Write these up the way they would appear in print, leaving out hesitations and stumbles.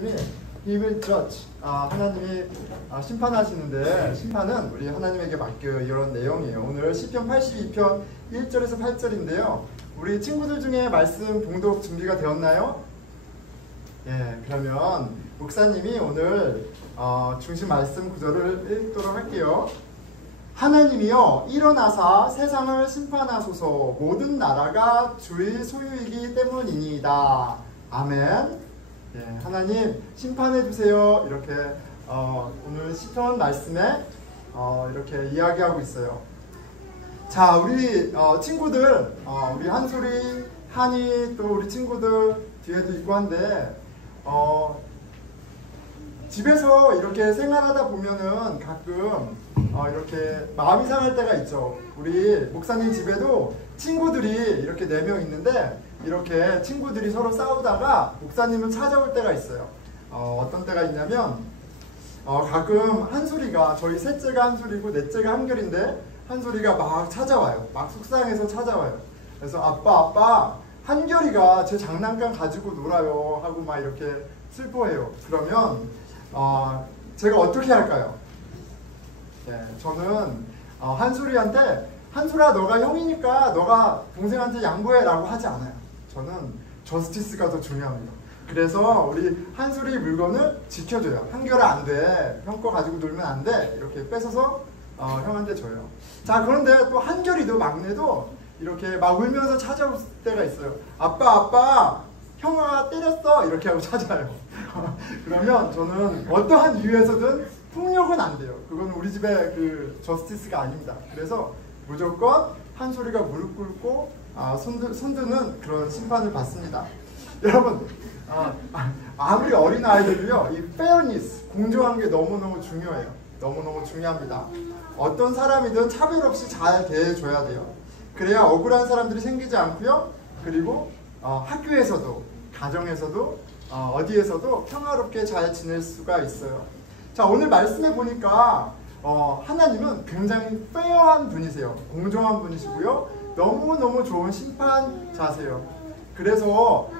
하나님이 He will judge. 하나님이 심판하시는데 심판은 우리 하나님에게 맡겨요. 이런 내용이에요. 오늘 시편 82편 1절에서 8절인데요. 우리 친구들 중에 말씀 봉독 준비가 되었나요? 예, 그러면 목사님이 오늘 중심 말씀 구절을 읽도록 할게요. 하나님이여 일어나사 세상을 심판하소서. 모든 나라가 주의 소유이기 때문이니이다. 아멘. 예, 하나님 심판해 주세요. 이렇게 오늘 시편 말씀에 이렇게 이야기하고 있어요. 자, 우리 친구들, 우리 한솔이, 한이, 또 우리 친구들 뒤에도 있고 한데 집에서 이렇게 생활하다 보면은 가끔 이렇게 마음이 상할 때가 있죠. 우리 목사님 집에도 친구들이 이렇게 4명 있는데 이렇게 친구들이 서로 싸우다가 목사님을 찾아올 때가 있어요. 어떤 때가 있냐면 가끔 한솔이가, 저희 셋째가 한솔이고 넷째가 한결인데 한솔이가 막 찾아와요. 막 속상해서 찾아와요. 그래서 아빠 한결이가 제 장난감 가지고 놀아요 하고 막 이렇게 슬퍼해요. 그러면 제가 어떻게 할까요? 네, 저는 한솔이한테 한솔아 너가 형이니까 너가 동생한테 양보해 라고 하지 않아요. 저는 저스티스가 더 중요합니다. 그래서 우리 한솔이 물건을 지켜줘요. 한결아 안 돼. 형 거 가지고 놀면 안 돼. 이렇게 뺏어서 형한테 줘요. 자, 그런데 또 한결이도 막내도 이렇게 막 울면서 찾아올 때가 있어요. 아빠 형아 때렸어. 이렇게 하고 찾아요. 그러면 저는 어떠한 이유에서든 폭력은 안 돼요. 그건 우리 집의 그 저스티스가 아닙니다. 그래서 무조건 한솔이가 무릎 꿇고 손드는 그런 심판을 받습니다. 여러분, 아무리 어린 아이들도요, 이 fairness, 공정한 게 너무너무 중요해요. 너무너무 중요합니다. 어떤 사람이든 차별 없이 잘 대해줘야 돼요. 그래야 억울한 사람들이 생기지 않고요. 그리고 학교에서도, 가정에서도, 어디에서도 평화롭게 잘 지낼 수가 있어요. 자, 오늘 말씀해 보니까 하나님은 굉장히 페어한 분이세요. 공정한 분이시고요. 너무너무 좋은 심판자세요. 그래서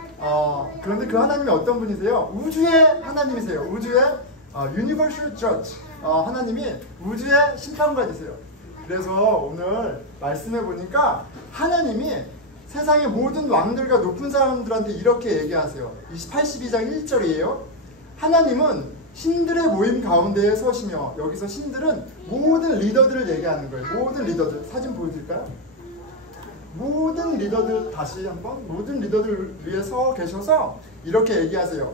그런데 그 하나님이 어떤 분이세요? 우주의 하나님이세요. 우주의 Universal Judge. 하나님이 우주의 심판관이세요. 그래서 오늘 말씀해 보니까 하나님이 세상의 모든 왕들과 높은 사람들한테 이렇게 얘기하세요. 82장 1절이에요. 하나님은 신들의 모임 가운데에 서시며, 여기서 신들은 모든 리더들을 얘기하는 거예요. 모든 리더들. 사진 보여드릴까요? 모든 리더들, 다시 한번, 모든 리더들 위에 서 계셔서 이렇게 얘기하세요.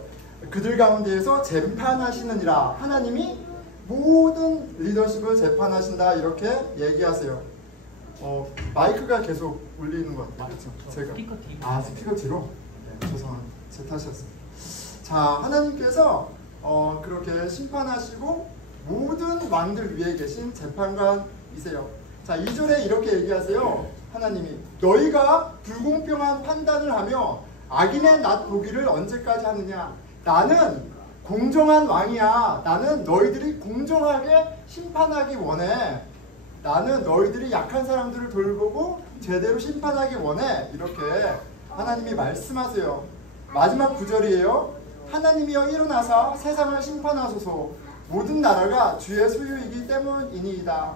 그들 가운데에서 재판하시느니라. 하나님이 모든 리더십을 재판하신다. 이렇게 얘기하세요. 마이크가 계속 울리는 것 같아요. 제가 스피커 뒤로? 네, 죄송합니다. 제 탓이었습니다. 자, 하나님께서 그렇게 심판하시고 모든 왕들 위에 계신 재판관이세요. 자, 2절에 이렇게 얘기하세요. 하나님이 너희가 불공평한 판단을 하며 악인의 낫 보기를 언제까지 하느냐. 나는 공정한 왕이야. 나는 너희들이 공정하게 심판하기 원해. 나는 너희들이 약한 사람들을 돌보고 제대로 심판하기 원해. 이렇게 하나님이 말씀하세요. 마지막 9절이에요. 하나님이여 일어나사 세상을 심판하소서. 모든 나라가 주의 소유이기 때문이니이다.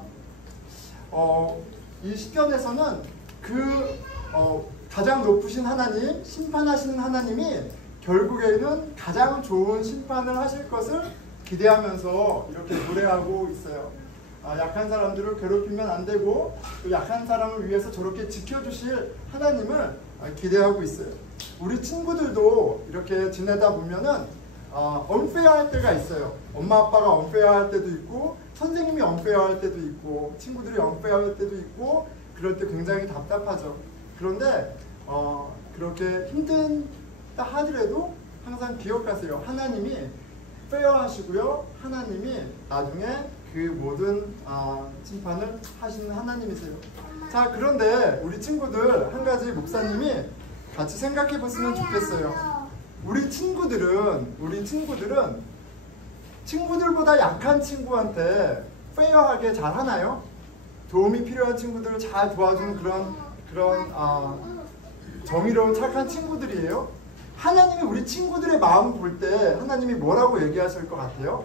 이 시편에서는 가장 높으신 하나님, 심판하시는 하나님이 결국에는 가장 좋은 심판을 하실 것을 기대하면서 이렇게 노래하고 있어요. 약한 사람들을 괴롭히면 안 되고 또 약한 사람을 위해서 저렇게 지켜주실 하나님을 기대하고 있어요. 우리 친구들도 이렇게 지내다 보면은 언페어할 때가 있어요. 엄마 아빠가 언페어할 때도 있고 선생님이 언페어할 때도 있고 친구들이 언페어할 때도 있고 그럴 때 굉장히 답답하죠. 그런데 그렇게 힘든다 하더라도 항상 기억하세요. 하나님이 페어하시고요. 하나님이 나중에 그 모든 심판을 하시는 하나님이세요. 자, 그런데 우리 친구들 한 가지 목사님이 같이 생각해 보시면 좋겠어요. 우리 친구들은 친구들보다 약한 친구한테 페어하게 잘 하나요? 도움이 필요한 친구들을 잘 도와주는 그런 정의로운 착한 친구들이에요? 하나님이 우리 친구들의 마음 볼 때 하나님이 뭐라고 얘기하실 것 같아요?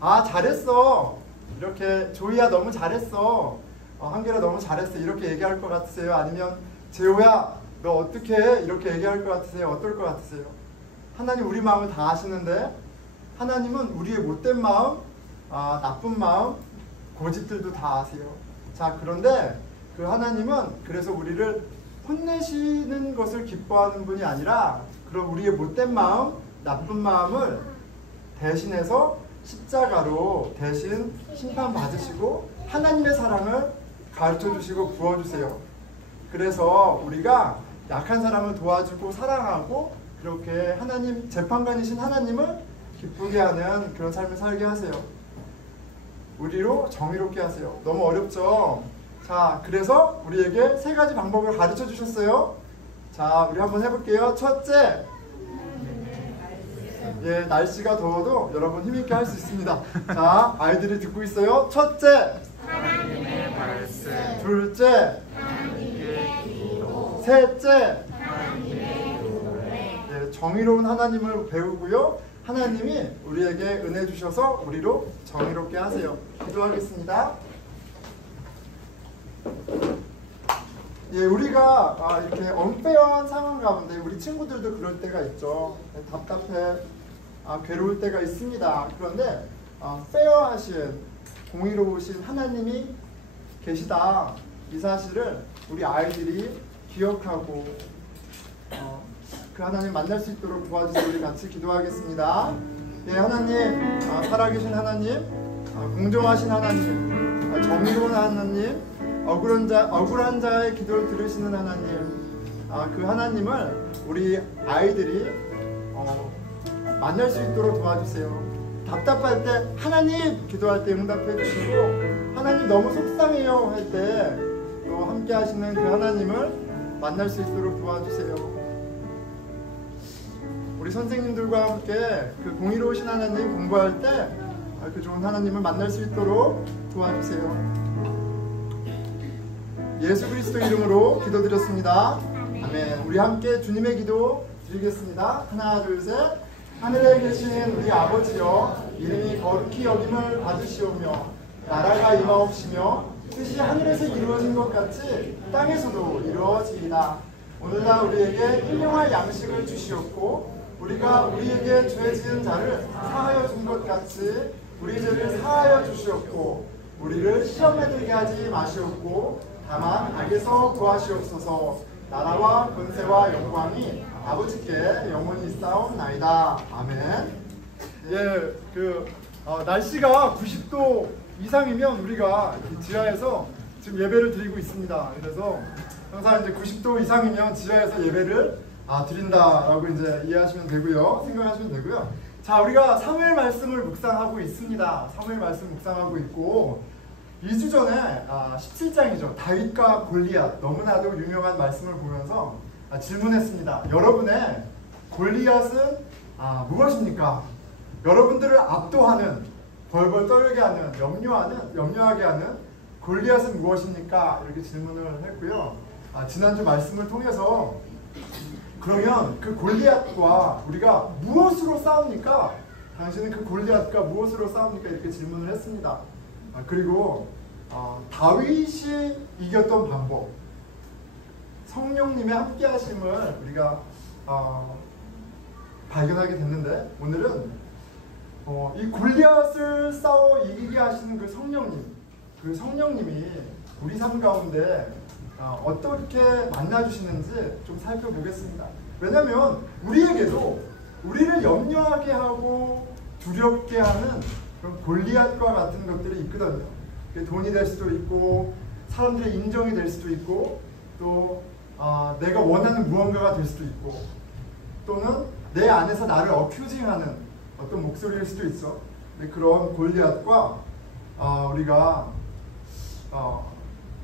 아, 잘했어. 이렇게 조이야 너무 잘했어. 한결아 너무 잘했어. 이렇게 얘기할 것 같으세요? 아니면 재호야 너 어떻게 해? 이렇게 얘기할 것 같으세요? 어떨 것 같으세요? 하나님 우리 마음을 다 아시는데 하나님은 우리의 못된 마음, 나쁜 마음, 고집들도 다 아세요. 자, 그런데 그 하나님은 그래서 우리를 혼내시는 것을 기뻐하는 분이 아니라 그런 우리의 못된 마음, 나쁜 마음을 대신해서 십자가로 대신 심판받으시고 하나님의 사랑을 가르쳐주시고 부어주세요. 그래서 우리가 약한 사람을 도와주고 사랑하고 그렇게 하나님, 재판관이신 하나님을 기쁘게 하는 그런 삶을 살게 하세요. 우리로 정의롭게 하세요. 너무 어렵죠? 자, 그래서 우리에게 세 가지 방법을 가르쳐 주셨어요. 자, 우리 한번 해볼게요. 첫째, 예, 날씨가 더워도 여러분 힘있게 할 수 있습니다. 자, 아이들이 듣고 있어요. 첫째, 하나님의 말씀. 둘째, 하나님의 기도. 셋째, 하나님의 노래. 예, 정의로운 하나님을 배우고요. 하나님이 우리에게 은혜 주셔서 우리로 정의롭게 하세요. 기도하겠습니다. 예, 우리가 이렇게 언페어한 상황 가운데 우리 친구들도 그럴 때가 있죠. 답답해, 괴로울 때가 있습니다. 그런데 페어하신, 공의로우신 하나님이 계시다. 이 사실을 우리 아이들이 기억하고 그 하나님 만날 수 있도록 도와주세요. 우리 같이 기도하겠습니다. 예, 하나님, 살아계신 하나님, 공정하신 하나님, 정의로운 하나님, 억울한 자의 기도를 들으시는 하나님, 그 하나님을 우리 아이들이 만날 수 있도록 도와주세요. 답답할 때 하나님 기도할 때 응답해 주시고, 하나님 너무 속상해요 할 때 또 함께 하시는 그 하나님을 만날 수 있도록 도와주세요. 우리 선생님들과 함께 그 공의로우신 하나님 공부할 때 그 좋은 하나님을 만날 수 있도록 도와주세요. 예수 그리스도 이름으로 기도드렸습니다. 아멘. 우리 함께 주님의 기도 드리겠습니다. 하나, 둘, 셋. 하늘에 계신 우리 아버지여, 이름이 거룩히 여김을 받으시오며 나라가 임하옵시며 뜻이 하늘에서 이루어진 것 같이 땅에서도 이루어지이다. 오늘날 우리에게 일용할 양식을 주시옵고 우리가 우리에게 죄 지은 자를 사하여 준 것 같이 우리 죄를 사하여 주시옵고 우리를 시험에 들게 하지 마시옵고 다만 악에서 구하시옵소서. 나라와 권세와 영광이 아버지께 영원히 있사옵나이다. 아멘. 예, 날씨가 90도 이상이면 우리가 지하에서 지금 예배를 드리고 있습니다. 그래서 항상 이제 90도 이상이면 지하에서 예배를 드린다라고 이제 이해하시면 되고요. 생각하시면 되고요. 자, 우리가 사무엘 말씀을 묵상하고 있습니다. 사무엘 말씀 묵상하고 있고 2주 전에 17장이죠. 다윗과 골리앗, 너무나도 유명한 말씀을 보면서 질문했습니다. 여러분의 골리앗은 무엇입니까? 여러분들을 압도하는, 벌벌 떨게 하는, 염려하게 하는 골리앗은 무엇입니까? 이렇게 질문을 했고요. 지난주 말씀을 통해서 그러면 그 골리앗과 우리가 무엇으로 싸웁니까? 당신은 그 골리앗과 무엇으로 싸웁니까? 이렇게 질문을 했습니다. 그리고 다윗이 이겼던 방법, 성령님의 함께하심을 우리가 발견하게 됐는데 오늘은 이 골리앗을 싸워 이기게 하시는 그 성령님이 우리 삶 가운데 어떻게 만나주시는지 좀 살펴보겠습니다. 왜냐하면 우리에게도 우리를 염려하게 하고 두렵게 하는 그런 골리앗과 같은 것들이 있거든요. 돈이 될 수도 있고 사람들의 인정이 될 수도 있고 또 내가 원하는 무언가가 될 수도 있고 또는 내 안에서 나를 어큐징하는 어떤 목소리일 수도 있어. 근데 그런 골리앗과 우리가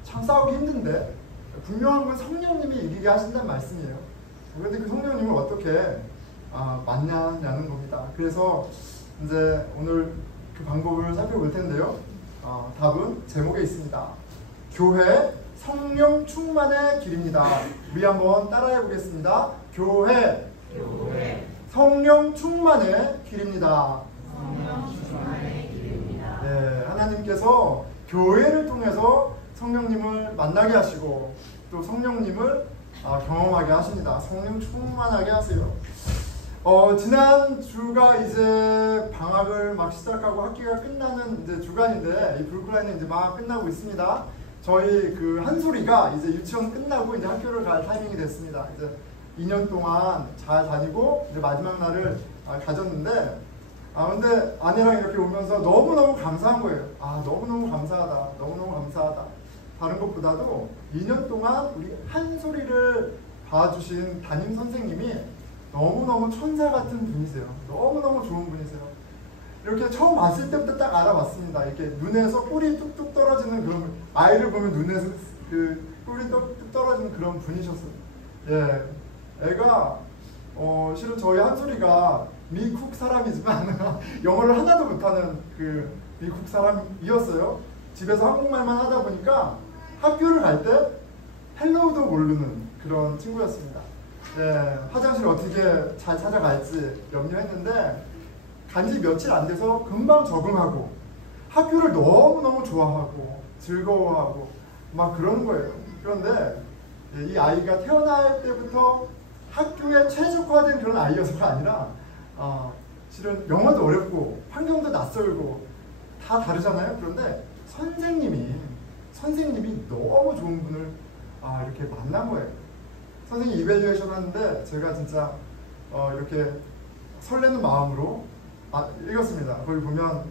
참 싸우기 힘든데 분명한 건 성령님이 이기게 하신다는 말씀이에요. 그런데 그 성령님을 어떻게 만나냐는 겁니다. 그래서 이제 오늘 그 방법을 살펴볼 텐데요. 답은 제목에 있습니다. 교회 성령 충만의 길입니다. 우리 한번 따라해 보겠습니다. 교회 교회. 성령 충만의 길입니다. 성령 충만의 길입니다. 네, 하나님께서 교회를 통해서 성령님을 만나게 하시고 또 성령님을 경험하게 하십니다. 성령 충만하게 하세요. 지난 주가 이제 방학을 막 시작하고 학기가 끝나는 이제 주간인데 이 브루클라인은 이제 막 끝나고 있습니다. 저희 그 한솔이가 이제 유치원 끝나고 이제 학교를 갈 타이밍이 됐습니다. 이제 2년 동안 잘 다니고 이제 마지막 날을 가졌는데 근데 아내랑 이렇게 오면서 너무너무 감사한 거예요. 너무너무 감사하다. 너무너무 감사하다. 다른 것보다도 2년 동안 우리 한솔이를 봐주신 담임 선생님이 너무너무 천사 같은 분이세요. 너무너무 좋은 분이세요. 이렇게 처음 봤을 때부터 딱 알아봤습니다. 이렇게 눈에서 뿔이 뚝뚝 떨어지는 그런, 아이를 보면 눈에서 그 뿔이 뚝뚝 떨어지는 그런 분이셨어요. 예. 애가 실은 저희 한솔이가 미국 사람이지만 영어를 하나도 못하는 그 미국 사람이었어요. 집에서 한국말만 하다 보니까 학교를 갈 때 헬로우도 모르는 그런 친구였습니다. 네, 화장실 어떻게 잘 찾아갈지 염려했는데 간지 며칠 안 돼서 금방 적응하고 학교를 너무너무 좋아하고 즐거워하고 막 그러는 거예요. 그런데 이 아이가 태어날 때부터 학교에 최적화된 그런 아이여서가 아니라 실은 영어도 어렵고 환경도 낯설고 다 다르잖아요. 그런데 선생님이 너무 좋은 분을 이렇게 만난 거예요. 선생님 이밸류에이션 하는데 제가 진짜 이렇게 설레는 마음으로 읽었습니다. 거기 보면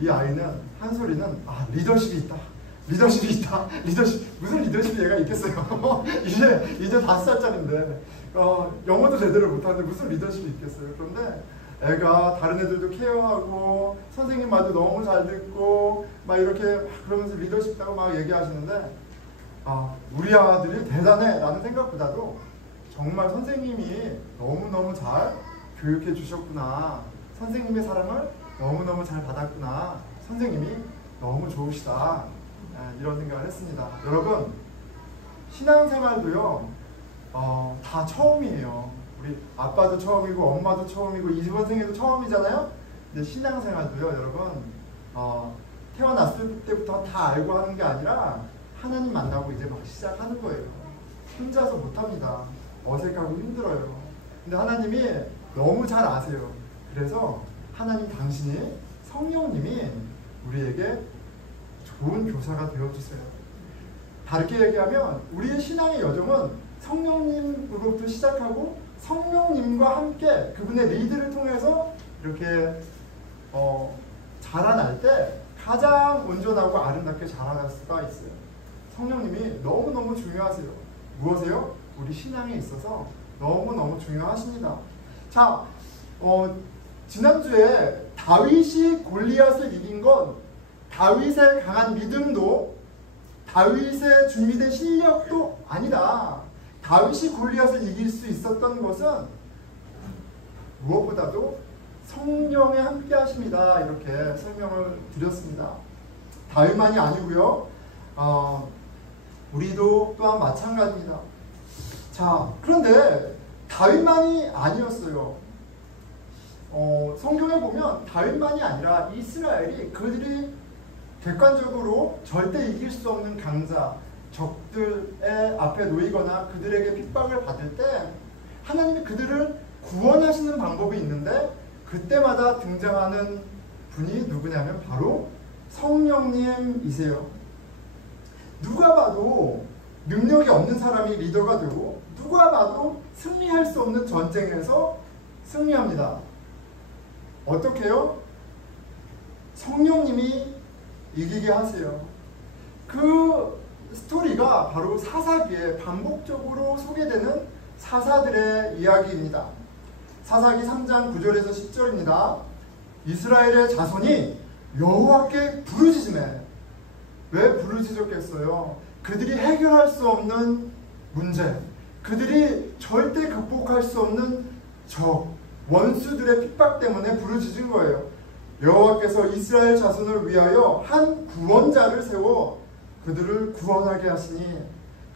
이 아이는 한솔이는 리더십이 있다. 리더십 무슨 리더십이 얘가 있겠어요. 이제 5살짜리인데 영어도 제대로 못하는데 무슨 리더십이 있겠어요. 그런데 애가 다른 애들도 케어하고 선생님 말도 너무 잘 듣고 막 이렇게 그러면서 리더십다고 막 얘기하시는데 우리 아들이 대단해 라는 생각보다도 정말 선생님이 너무너무 잘 교육해 주셨구나. 선생님의 사랑을 너무너무 잘 받았구나. 선생님이 너무 좋으시다. 이런 생각을 했습니다. 여러분, 신앙생활도요 다 처음이에요. 우리 아빠도 처음이고 엄마도 처음이고 이번 생에도 처음이잖아요. 근데 신앙생활도요 여러분 태어났을 때부터 다 알고 하는 게 아니라 하나님 만나고 이제 막 시작하는 거예요. 혼자서 못합니다. 어색하고 힘들어요. 근데 하나님이 너무 잘 아세요. 그래서 하나님 당신이 성령님이 우리에게 좋은 교사가 되어주세요. 다르게 얘기하면 우리의 신앙의 여정은 성령님으로부터 시작하고 성령님과 함께 그분의 리드를 통해서 이렇게 자라날 때 가장 온전하고 아름답게 자라날 수가 있어요. 성령님이 너무너무 중요하세요. 무엇이요? 우리 신앙에 있어서 너무너무 중요하십니다. 자, 지난주에 다윗이 골리앗을 이긴 건 다윗의 강한 믿음도 다윗의 준비된 실력도 아니다. 다윗이 골리앗을 이길 수 있었던 것은 무엇보다도 성령의 함께 하심이다. 이렇게 설명을 드렸습니다. 다윗만이 아니고요. 우리도 또한 마찬가지입니다. 자, 그런데 다윗만이 아니었어요. 성경에 보면 다윗만이 아니라 이스라엘이 그들이 객관적으로 절대 이길 수 없는 강자, 적들의 앞에 놓이거나 그들에게 핍박을 받을 때 하나님이 그들을 구원하시는 방법이 있는데 그때마다 등장하는 분이 누구냐면 바로 성령님이세요. 누가 봐도 능력이 없는 사람이 리더가 되고 누가 봐도 승리할 수 없는 전쟁에서 승리합니다. 어떻게요? 성령님이 이기게 하세요. 그 스토리가 바로 사사기에 반복적으로 소개되는 사사들의 이야기입니다. 사사기 3장 9절에서 10절입니다. 이스라엘의 자손이 여호와께 부르짖으매. 왜 부르짖었겠어요? 그들이 해결할 수 없는 문제, 그들이 절대 극복할 수 없는 적, 원수들의 핍박 때문에 부르짖은 거예요. 여호와께서 이스라엘 자손을 위하여 한 구원자를 세워 그들을 구원하게 하시니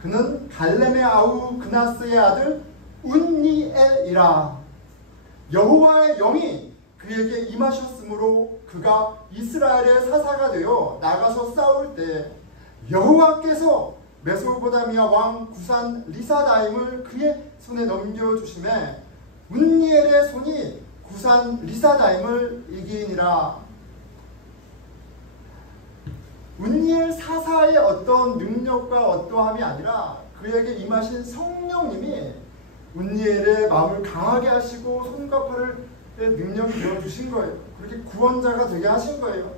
그는 갈렙의 아우 그나스의 아들 운니엘이라. 여호와의 영이 그에게 임하셨으므로 그가 이스라엘의 사사가 되어 나가서 싸울 때 여호와께서 메소포타미아 왕 구산 리사다임을 그의 손에 넘겨주심에 운니엘의 손이 구산 리사다임을 이기니라. 운니엘 사사의 어떤 능력과 어떠함이 아니라 그에게 임하신 성령님이 운니엘의 마음을 강하게 하시고 손과 팔을 능력을 되어주신 거예요. 그렇게 구원자가 되게 하신 거예요.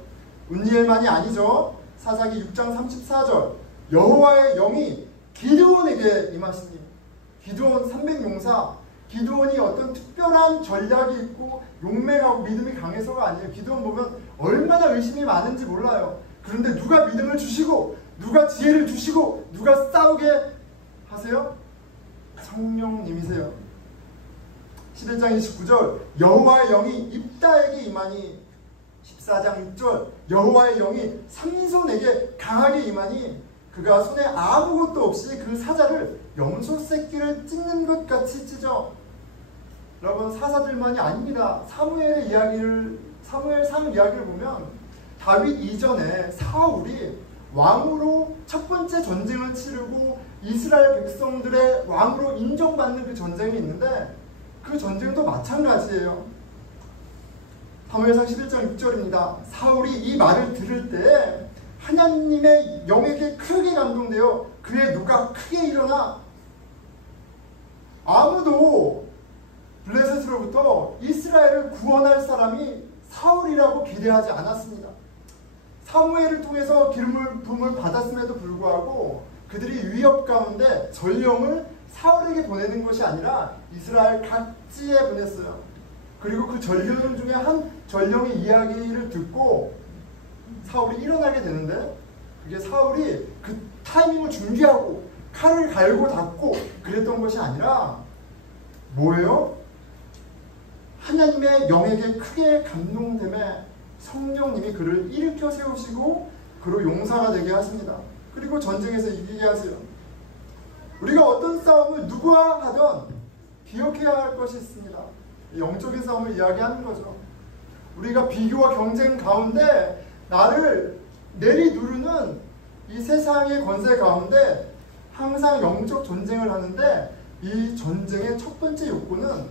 운니엘만이 아니죠. 사사기 6장 34절 여호와의 영이 기드온에게 임하시니. 기드온 300용사, 기드온이 어떤 특별한 전략이 있고 용맹하고 믿음이 강해서가 아니에요. 기드온 보면 얼마나 의심이 많은지 몰라요. 그런데 누가 믿음을 주시고 누가 지혜를 주시고 누가 싸우게 하세요? 성령님이세요. 11장 29절 여호와의 영이 입다에게 임하니. 14장 6절 여호와의 영이 삼손에게 강하게 임하니 그가 손에 아무것도 없이 그 사자를 염소 새끼를 찢는 것 같이 찢어. 여러분 사사들만이 아닙니다. 사무엘상 이야기를 보면 다윗 이전에 사울이 왕으로 첫 번째 전쟁을 치르고 이스라엘 백성들의 왕으로 인정받는 그 전쟁이 있는데 그 전쟁도 마찬가지예요. 사무엘상 11장 6절입니다. 사울이 이 말을 들을 때 하나님의 영에게 크게 감동되어 그의 누가 크게 일어나 아무도 블레셋으로부터 이스라엘을 구원할 사람이 사울이라고 기대하지 않았습니다. 사무엘을 통해서 기름을 부음을 받았음에도 불구하고 그들이 위협 가운데 전령을 사울에게 보내는 것이 아니라 이스라엘 각지에 보냈어요. 그리고 그 전령 중에 한 전령의 이야기를 듣고 사울이 일어나게 되는데 그게 사울이 그 타이밍을 준비하고 칼을 갈고 닦고 그랬던 것이 아니라 뭐예요? 하나님의 영에게 크게 감동됨에 성령님이 그를 일으켜 세우시고 그로 용사가 되게 하십니다. 그리고 전쟁에서 이기게 하세요. 우리가 어떤 싸움을 누구와 하든 기억해야 할 것이 있습니다. 영적인 싸움을 이야기하는 거죠. 우리가 비교와 경쟁 가운데 나를 내리누르는 이 세상의 권세 가운데 항상 영적 전쟁을 하는데 이 전쟁의 첫 번째 욕구는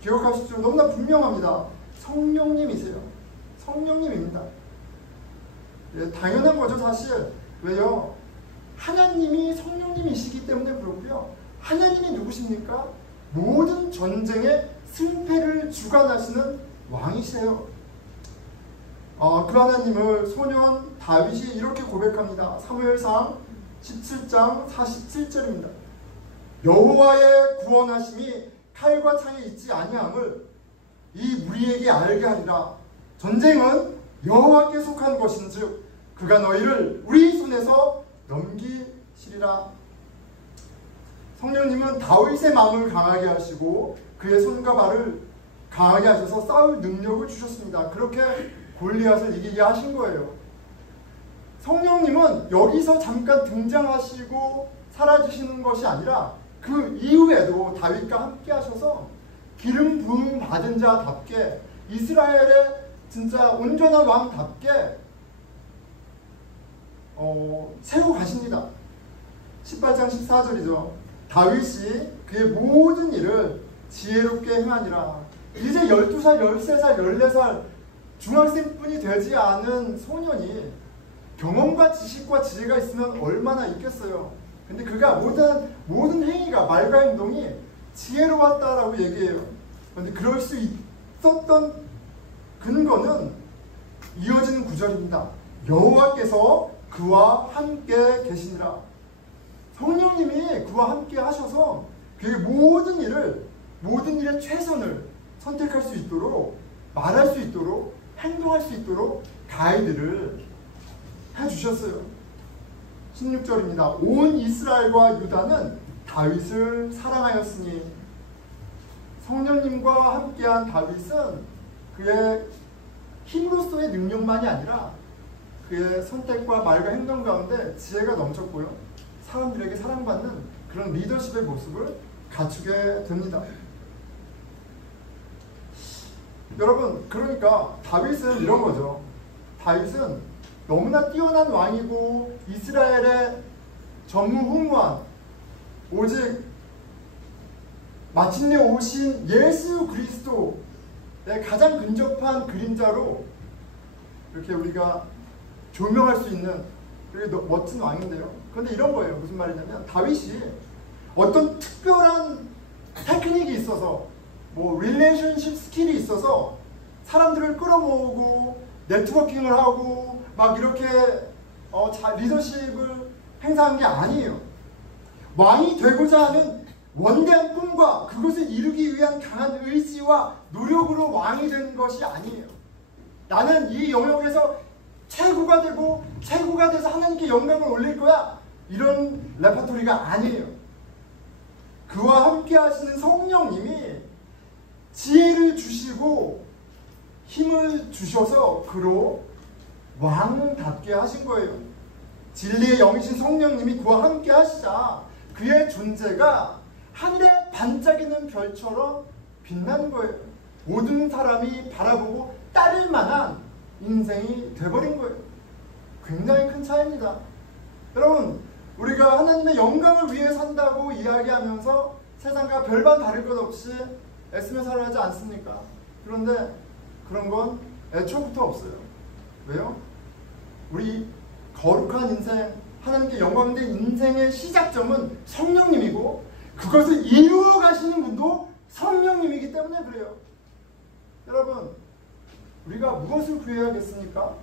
기억하십시오. 너무나 분명합니다. 성령님이세요. 성령님입니다. 예, 당연한 거죠 사실. 왜요? 하나님이 성령님이시기 때문에 그렇고요. 하나님이 누구십니까? 모든 전쟁의 승패를 주관하시는 왕이세요. 그 하나님을 소년 다윗이 이렇게 고백합니다. 사무엘상 17장 47절입니다. 여호와의 구원하심이 칼과 창에 있지 아니함을 이 무리에게 알게 하리라. 전쟁은 여호와께 속한 것인즉 그가 너희를 우리 손에서 넘기시리라. 성령님은 다윗의 마음을 강하게 하시고 그의 손과 발을 강하게 하셔서 싸울 능력을 주셨습니다. 그렇게 골리앗을 이기게 하신 거예요. 성령님은 여기서 잠깐 등장하시고 사라지시는 것이 아니라 그 이후에도 다윗과 함께 하셔서 기름 부음 받은 자답게 이스라엘의 진짜 온전한 왕답게 세워 가십니다. 18장 14절이죠. 다윗이 그의 모든 일을 지혜롭게 행하니라. 이제 12살, 13살, 14살 중학생뿐이 되지 않은 소년이 경험과 지식과 지혜가 있으면 얼마나 있겠어요. 근데 그가 모든 행위가 말과 행동이 지혜로웠다라고 얘기해요. 그런데 그럴 수 있었던 근거는 이어지는 구절입니다. 여호와께서 그와 함께 계시니라. 성령님이 그와 함께 하셔서 그의 모든 일의 최선을 선택할 수 있도록, 말할 수 있도록, 행동할 수 있도록 가이드를 해주셨어요. 16절입니다. 온 이스라엘과 유다는 다윗을 사랑하였으니. 성령님과 함께한 다윗은 그의 힘으로서의 능력만이 아니라 그의 선택과 말과 행동 가운데 지혜가 넘쳤고요. 사람들에게 사랑받는 그런 리더십의 모습을 갖추게 됩니다. 여러분, 그러니까 다윗은 이런 거죠. 다윗은 너무나 뛰어난 왕이고 이스라엘의 전무후무한, 오직 마침내 오신 예수 그리스도의 가장 근접한 그림자로 이렇게 우리가 조명할 수 있는 그리고 멋진 왕인데요. 그런데 이런 거예요. 무슨 말이냐면 다윗이 어떤 특별한 테크닉이 있어서, 뭐 릴레이션십 스킬이 있어서 사람들을 끌어모으고 네트워킹을 하고 막 이렇게 리더십을 행사한 게 아니에요. 왕이 되고자 하는 원대한 꿈과 그것을 이루기 위한 강한 의지와 노력으로 왕이 된 것이 아니에요. 나는 이 영역에서 최고가 되고 최고가 돼서 하나님께 영광을 올릴 거야, 이런 레퍼토리가 아니에요. 그와 함께 하시는 성령님이 지혜를 주시고 힘을 주셔서 그로 왕답게 하신 거예요. 진리의 영이신 성령님이 그와 함께 하시자 그의 존재가 하늘에 반짝이는 별처럼 빛나는 거예요. 모든 사람이 바라보고 따를 만한 인생이 돼버린 거예요. 굉장히 큰 차이입니다. 여러분, 우리가 하나님의 영광을 위해 산다고 이야기하면서 세상과 별반 다를 것 없이 애쓰며 살아야 하지 않습니까? 그런데 그런 건 애초부터 없어요. 왜요? 우리 거룩한 인생, 하나님께 영광된 인생의 시작점은 성령님이고 그것을 이루어 가시는 분도 성령님이기 때문에 그래요. 여러분, 우리가 무엇을 구해야겠습니까?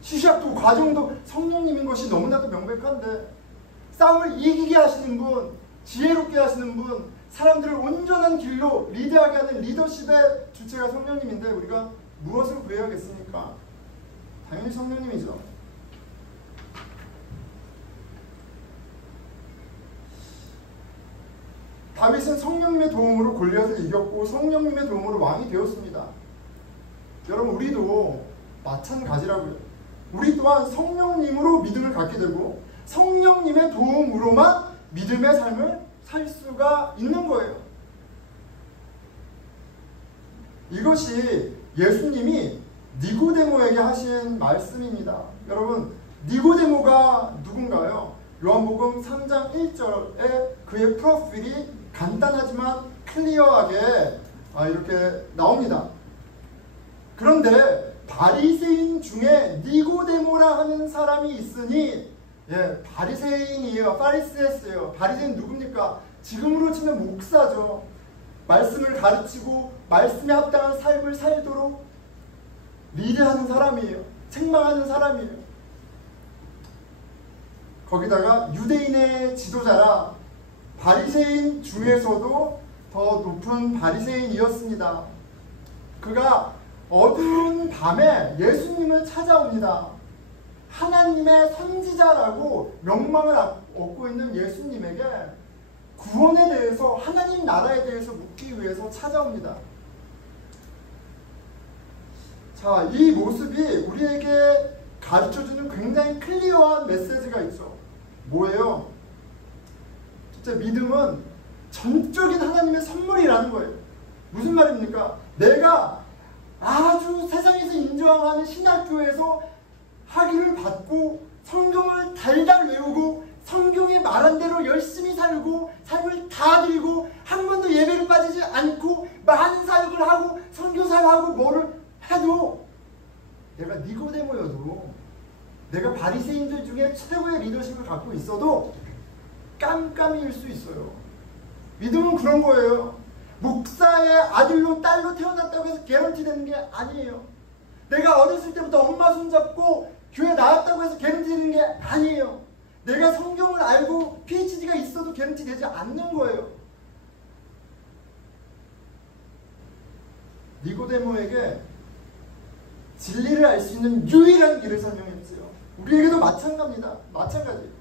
시작도 과정도 성령님인 것이 너무나도 명백한데, 싸움을 이기게 하시는 분, 지혜롭게 하시는 분, 사람들을 온전한 길로 리드하게 하는 리더십의 주체가 성령님인데 우리가 무엇을 구해야겠습니까? 당연히 성령님이죠. 다윗은 성령님의 도움으로 골리앗을 이겼고 성령님의 도움으로 왕이 되었습니다. 여러분, 우리도 마찬가지라고요. 우리 또한 성령님으로 믿음을 갖게 되고 성령님의 도움으로만 믿음의 삶을 살 수가 있는 거예요. 이것이 예수님이 니고데모에게 하신 말씀입니다. 여러분, 니고데모가 누군가요? 요한복음 3장 1절에 그의 프로필이 간단하지만 클리어하게 이렇게 나옵니다. 그런데 바리새인 중에 니고데모라 하는 사람이 있으니, 바리새인이에요. 파리세스예요. 바리새인 누굽니까? 지금으로 치면 목사죠. 말씀을 가르치고 말씀에 합당한 삶을 살도록 리드하는 사람이에요. 책망하는 사람이에요. 거기다가 유대인의 지도자라 바리새인 중에서도 더 높은 바리새인이었습니다. 그가 어두운 밤에 예수님을 찾아옵니다. 하나님의 선지자라고 명망을 얻고 있는 예수님에게 구원에 대해서, 하나님 나라에 대해서 묻기 위해서 찾아옵니다. 자, 이 모습이 우리에게 가르쳐주는 굉장히 클리어한 메시지가 있죠. 뭐예요? 진짜 믿음은 전적인 하나님의 선물이라는 거예요. 무슨 말입니까? 내가 아주 세상에서 인정하는 신학교에서 학위를 받고 성경을 달달 외우고 성경이 말한 대로 열심히 살고 삶을 다 드리고 한 번도 예배를 빠지지 않고 많은 사역을 하고 선교사를 하고 뭐를 해도 내가 니고데모여도, 내가 바리새인들 중에 최고의 리더십을 갖고 있어도 깜깜이일 수 있어요. 믿음은 그런 거예요. 목사의 아들로 딸로 태어났다고 해서 개런티 되는 게 아니에요. 내가 어렸을 때부터 엄마 손잡고 교회 나왔다고 해서 개런티 되는 게 아니에요. 내가 성경을 알고 PhD가 있어도 개런티 되지 않는 거예요. 니고데모에게 진리를 알 수 있는 유일한 길을 설명했지요. 우리에게도 마찬가지예요.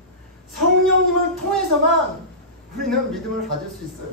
성령님을 통해서만 우리는 믿음을 가질 수 있어요.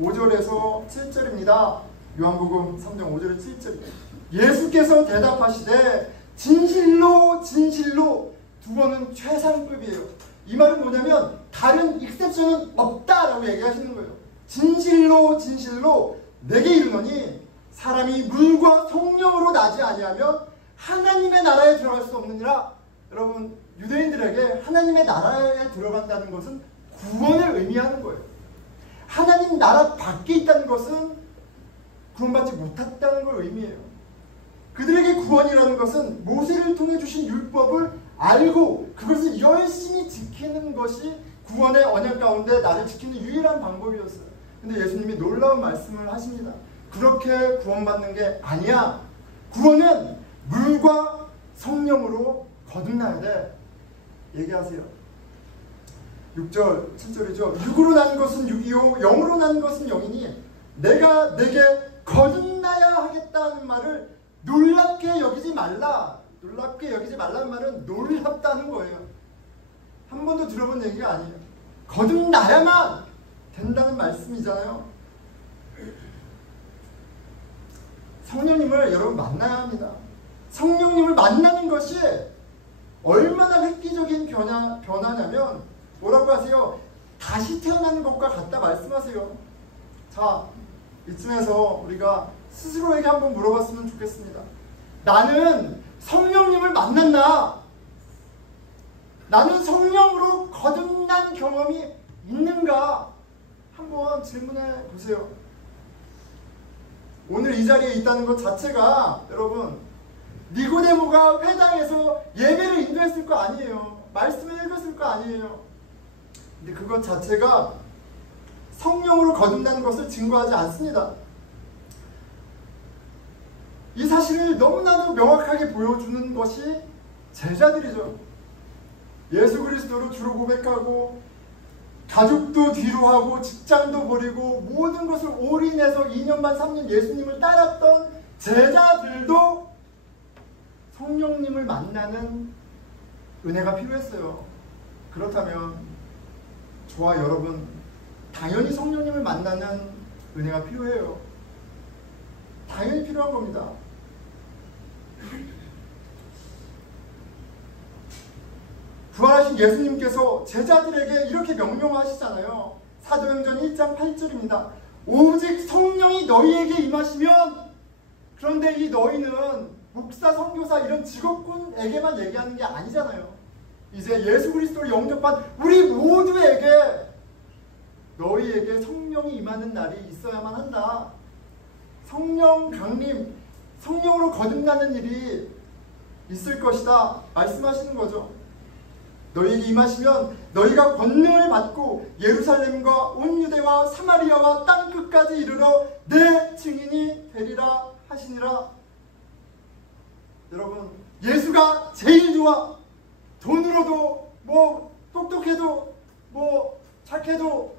5절에서 7절입니다. 요한복음 3장 5절에 7절입니다. 예수께서 대답하시되 진실로 진실로, 두 번은 최상급이에요. 이 말은 뭐냐면 다른 익셉션은 없다라고 얘기하시는 거예요. 진실로 진실로 내게 이르노니 사람이 물과 성령으로 나지 아니하면 하나님의 나라에 들어갈 수 없느니라. 여러분, 유대인들에게 하나님의 나라에 들어간다는 것은 구원을 의미하는 거예요. 하나님 나라 밖에 있다는 것은 구원받지 못했다는 걸 의미해요. 그들에게 구원이라는 것은 모세를 통해 주신 율법을 알고 그것을 열심히 지키는 것이 구원의 언약 가운데 나를 지키는 유일한 방법이었어요. 근데 예수님이 놀라운 말씀을 하십니다. 그렇게 구원받는 게 아니야. 구원은 물과 성령으로 거듭나야 돼. 얘기하세요. 6절 7절이죠. 육으로 난 것은 육이요 영으로 난 것은 영이니 내가 내게 거듭나야 하겠다는 말을 놀랍게 여기지 말라. 놀랍게 여기지 말라는 말은 놀랍다는 거예요. 한 번도 들어본 얘기가 아니에요. 거듭나야만 된다는 말씀이잖아요. 성령님을 여러분 만나야 합니다. 성령님을 만나는 것이 얼마나 획기적인 변화냐면 뭐라고 하세요? 다시 태어나는 것과 같다 말씀하세요. 자, 이쯤에서 우리가 스스로에게 한번 물어봤으면 좋겠습니다. 나는 성령님을 만났나? 나는 성령으로 거듭난 경험이 있는가? 한번 질문해 보세요. 오늘 이 자리에 있다는 것 자체가 여러분 니고데모가 회당에서 예배를 인도했을 거 아니에요. 말씀을 읽었을 거 아니에요. 근데 그것 자체가 성령으로 거듭난 것을 증거하지 않습니다. 이 사실을 너무나도 명확하게 보여주는 것이 제자들이죠. 예수 그리스도로 주로 고백하고 가족도 뒤로 하고 직장도 버리고 모든 것을 올인해서 2년 반 3년 예수님을 따랐던 제자들도 성령님을 만나는 은혜가 필요했어요. 그렇다면 저와 여러분 당연히 성령님을 만나는 은혜가 필요해요. 당연히 필요한 겁니다. 부활하신 예수님께서 제자들에게 이렇게 명령하시잖아요. 사도행전 1장 8절입니다. 오직 성령이 너희에게 임하시면, 그런데 이 너희는 목사, 선교사 이런 직업군에게만 얘기하는 게 아니잖아요. 이제 예수 그리스도를 영접한 우리 모두에게 너희에게 성령이 임하는 날이 있어야만 한다. 성령 강림, 성령으로 거듭나는 일이 있을 것이다 말씀하시는 거죠. 너희에게 임하시면 너희가 권능을 받고 예루살렘과 온 유대와 사마리아와 땅끝까지 이르러 내 증인이 되리라 하시니라. 여러분, 예수가 제일 좋아. 돈으로도 뭐 똑똑해도 뭐 착해도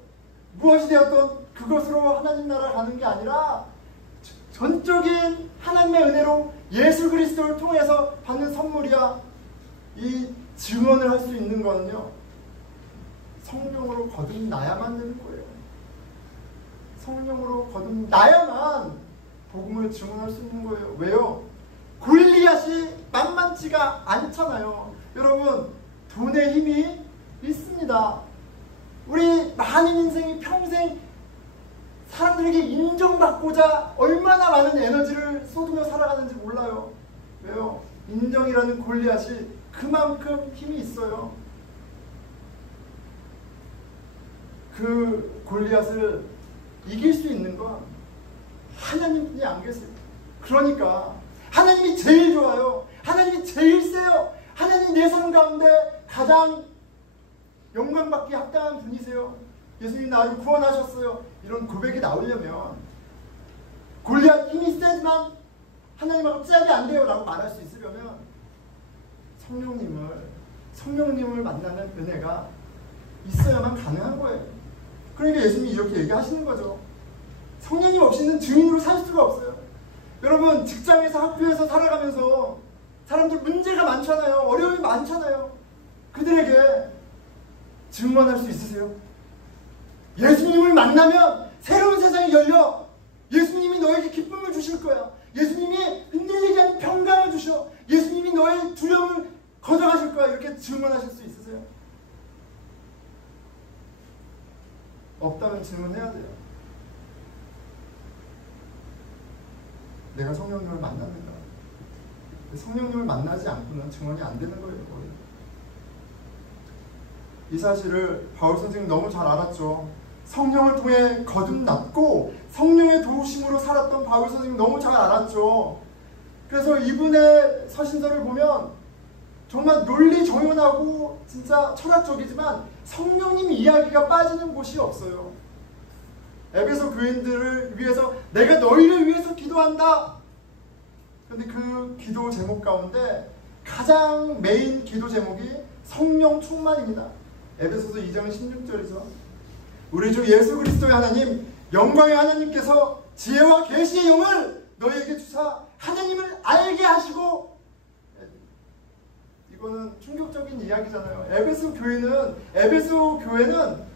무엇이 되었던 그것으로 하나님 나라 가는 게 아니라 전적인 하나님의 은혜로 예수 그리스도를 통해서 받는 선물이야. 이 증언을 할 수 있는 거는요, 성령으로 거듭나야만 되는 거예요. 성령으로 거듭나야만 복음을 증언할 수 있는 거예요. 왜요? 골리앗이 만만치가 않잖아요. 여러분, 돈의 힘이 있습니다. 우리 많은 인생이 평생 사람들에게 인정받고자 얼마나 많은 에너지를 쏟으며 살아가는지 몰라요. 왜요? 인정이라는 골리앗이 그만큼 힘이 있어요. 그 골리앗을 이길 수 있는 건 하나님뿐이 안 계세요. 그러니까 하나님이 제일 좋아요. 하나님이 제일 세요. 하나님 내 삶 가운데 가장 영광받기 합당한 분이세요. 예수님 나를 구원하셨어요. 이런 고백이 나오려면 골리앗 힘이 세지만 하나님하고 짝이 안 돼요 라고 말할 수 있으려면 성령님을 만나는 은혜가 있어야만 가능한 거예요. 그러니까 예수님이 이렇게 얘기하시는 거죠. 성령님 없이는 증인으로 살 수가 없어요. 여러분, 직장에서 학교에서 살아가면서 사람들 문제가 많잖아요. 어려움이 많잖아요. 그들에게 증언할 수 있으세요? 예수님을 만나면 새로운 세상이 열려. 예수님이 너에게 기쁨을 주실 거야. 예수님이 흔들리지 않는 평강을 주셔. 예수님이 너의 두려움을 거둬가실 거야. 이렇게 증언하실 수 있으세요? 여러분 질문해야 돼요. 내가 성령님을 만났는가? 성령님을 만나지 않고는 증언이 안 되는 거예요. 이 사실을 바울 선생님 너무 잘 알았죠. 성령을 통해 거듭났고 성령의 도우심으로 살았던 바울 선생님 너무 잘 알았죠. 그래서 이분의 서신서를 보면 정말 논리정연하고 진짜 철학적이지만 성령님 이야기가 빠지는 곳이 없어요. 에베소 교인들을 위해서 내가 너희를 위해서 기도한다. 그런데 그 기도 제목 가운데 가장 메인 기도 제목이 성령 충만입니다. 에베소서 2장 16절이죠. 우리 주 예수 그리스도의 하나님, 영광의 하나님께서 지혜와 계시의 영을 너희에게 주사 하나님을 알게 하시고. 이거는 충격적인 이야기잖아요. 에베소 교회는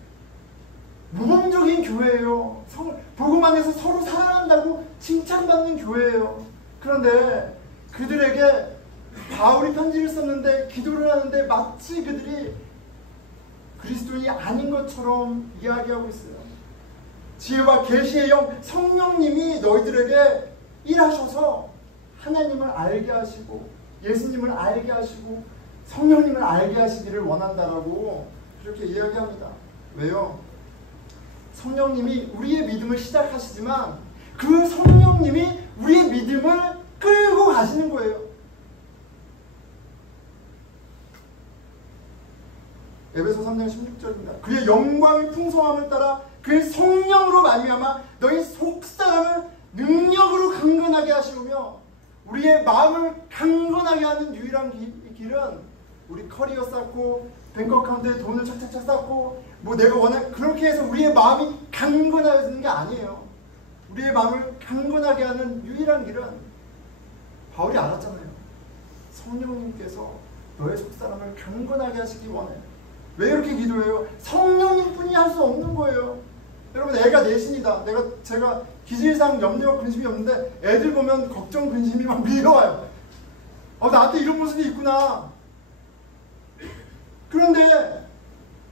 모범적인 교회예요. 복음 안에서 서로 사랑한다고 칭찬받는 교회예요. 그런데 그들에게 바울이 편지를 썼는데 기도를 하는데 마치 그들이 그리스도인이 아닌 것처럼 이야기하고 있어요. 지혜와 계시의 영 성령님이 너희들에게 일하셔서 하나님을 알게 하시고 예수님을 알게 하시고 성령님을 알게 하시기를 원한다라고 그렇게 이야기합니다. 왜요? 성령님이 우리의 믿음을 시작하시지만 그 성령님이 우리의 믿음을 끌고 가시는 거예요. 에베소 3장 16절입니다. 그의 영광의 풍성함을 따라 그의 성령으로 말미암아 너희 속사람을 능력으로 강건하게 하시오며. 우리의 마음을 강건하게 하는 유일한 길은 우리 커리어 쌓고 뱅크 어카운트에 돈을 착착착 쌓고 뭐 내가 원하는 그렇게 해서 우리의 마음이 강건해지는 게 아니에요. 우리의 마음을 강건하게 하는 유일한 길은 바울이 알았잖아요. 성령님께서 너의 속사람을 강건하게 하시기 원해. 왜 이렇게 기도해요? 성령님뿐이 할 수 없는 거예요. 여러분, 애가 넷입니다. 제가 기질상 염려와 근심이 없는데 애들 보면 걱정, 근심이 막 밀려와요. 나한테 이런 모습이 있구나. 그런데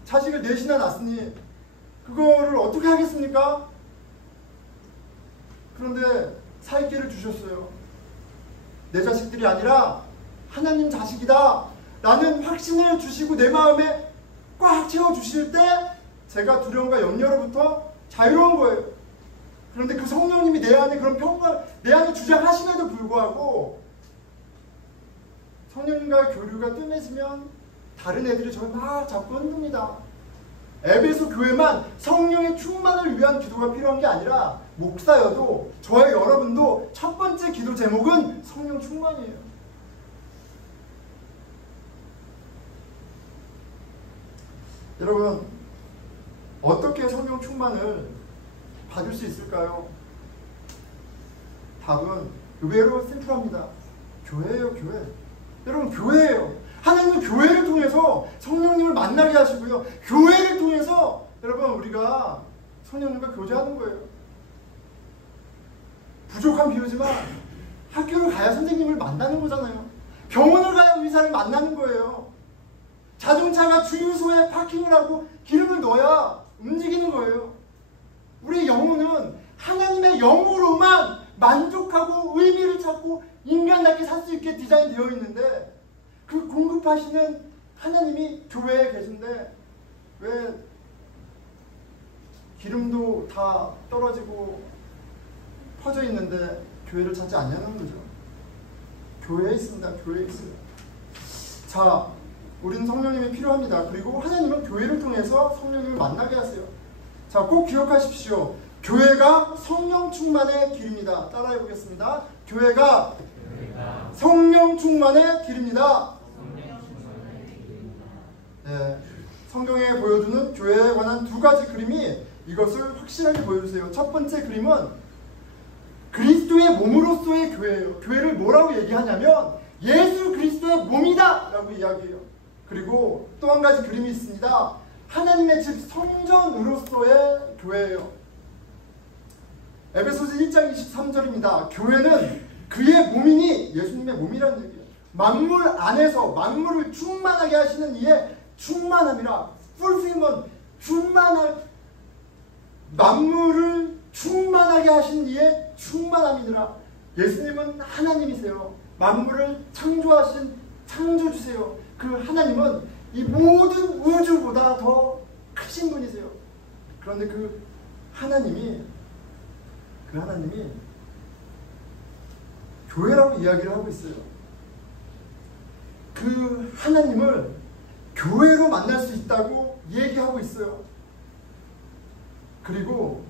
자식을 넷이나 낳았으니 그거를 어떻게 하겠습니까? 그런데 살 길을 주셨어요. 내 자식들이 아니라 하나님 자식이다 라는 확신을 주시고 내 마음에 꽉 채워주실 때 제가 두려움과 염려로부터 자유로운 거예요. 그런데 그 성령님이 내 안에 그런 평가, 내 안에 주장하심에도 불구하고 성령님과의 교류가 뜸해지면 다른 애들이 저를 막 자꾸 흔듭니다. 에베소 교회만 성령의 충만을 위한 기도가 필요한 게 아니라 목사여도 저와 여러분도 첫 번째 기도 제목은 성령 충만이에요. 여러분, 어떻게 성령 충만을 받을 수 있을까요? 답은 의외로 심플합니다. 교회예요, 교회. 여러분, 교회예요. 하나님은 교회를 통해서 성령님을 만나게 하시고요. 교회를 통해서 여러분 우리가 성령님과 교제하는 거예요. 부족한 비유지만 학교를 가야 선생님을 만나는 거잖아요. 병원을 가야 의사를 만나는 거예요. 자동차가 주유소에 파킹을 하고 기름을 넣어야 움직이는 거예요. 우리의 영혼은 하나님의 영으로만 만족하고 의미를 찾고 인간답게 살 수 있게 디자인되어 있는데 그 공급하시는 하나님이 교회에 계신데 왜 기름도 다 떨어지고 퍼져 있는데 교회를 찾지 않냐는 거죠. 교회에 있습니다. 교회에 있어요. 자, 우리는 성령님이 필요합니다. 그리고 하나님은 교회를 통해서 성령님을 만나게 하세요. 자, 꼭 기억하십시오. 교회가 성령 충만의 길입니다. 따라해 보겠습니다. 교회가 성령 충만의 길입니다. 네, 성경에 보여주는 교회에 관한 두 가지 그림이 이것을 확실하게 보여주세요. 첫 번째 그림은 그리스도의 몸으로서의 교회예요. 교회를 뭐라고 얘기하냐면 예수 그리스도의 몸이다 라고 이야기해요. 그리고 또 한 가지 그림이 있습니다. 하나님의 집 성전으로서의 교회예요. 에베소서 1장 23절입니다. 교회는 그의 몸이니 예수님의 몸이라는 얘기예요. 만물 안에서 만물을 충만하게 하시는 이의 충만함이라 fulfillment, 충만한 만물을 충만하게 하신 이의 충만함이니라. 예수님은 하나님이세요. 만물을 창조하신 창조주세요. 그 하나님은 이 모든 우주보다 더 크신 분이세요. 그런데 그 하나님이 교회라고 이야기를 하고 있어요. 그 하나님을 교회로 만날 수 있다고 얘기하고 있어요. 그리고